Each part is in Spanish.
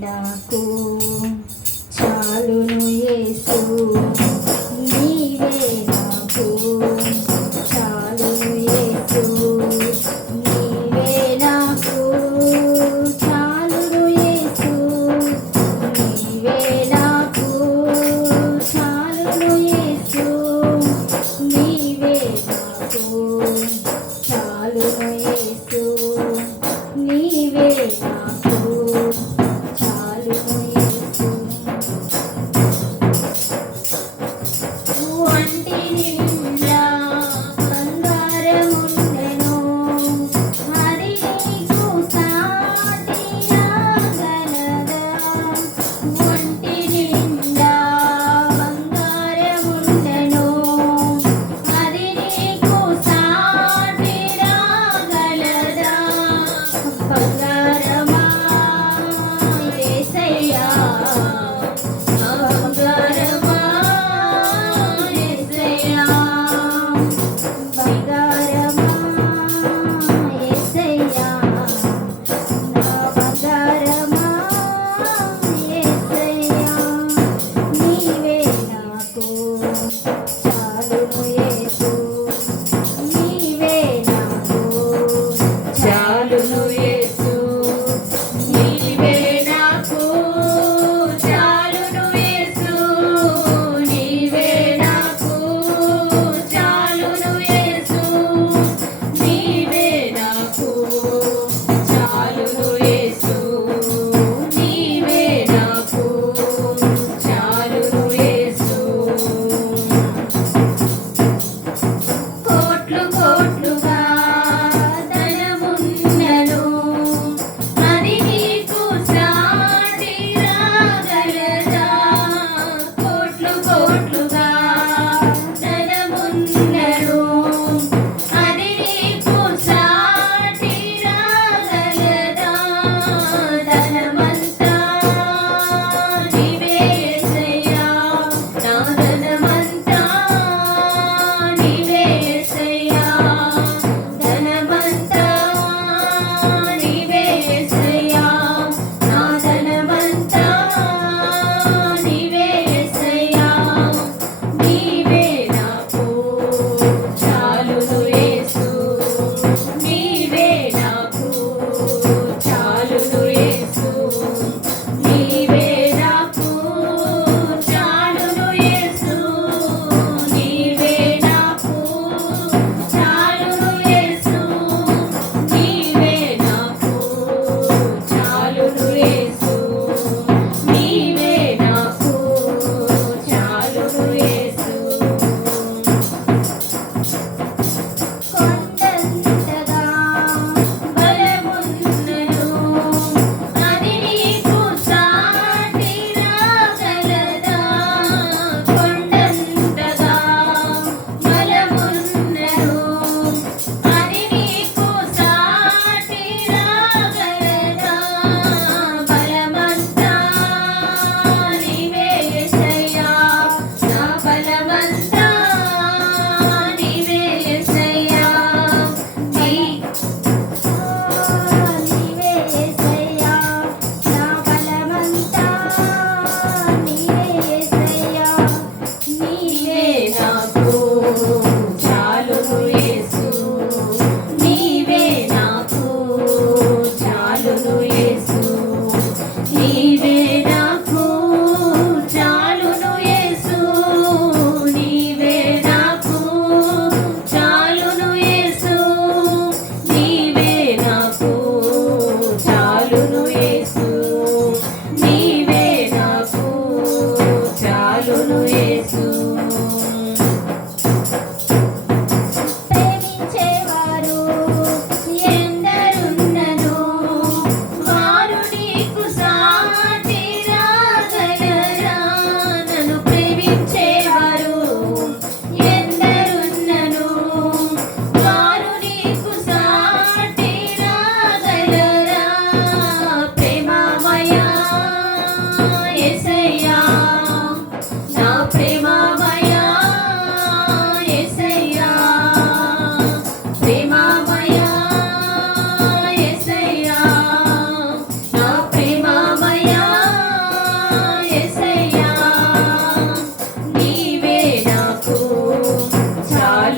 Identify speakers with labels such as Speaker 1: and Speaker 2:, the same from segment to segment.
Speaker 1: yeah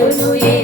Speaker 1: aleluia.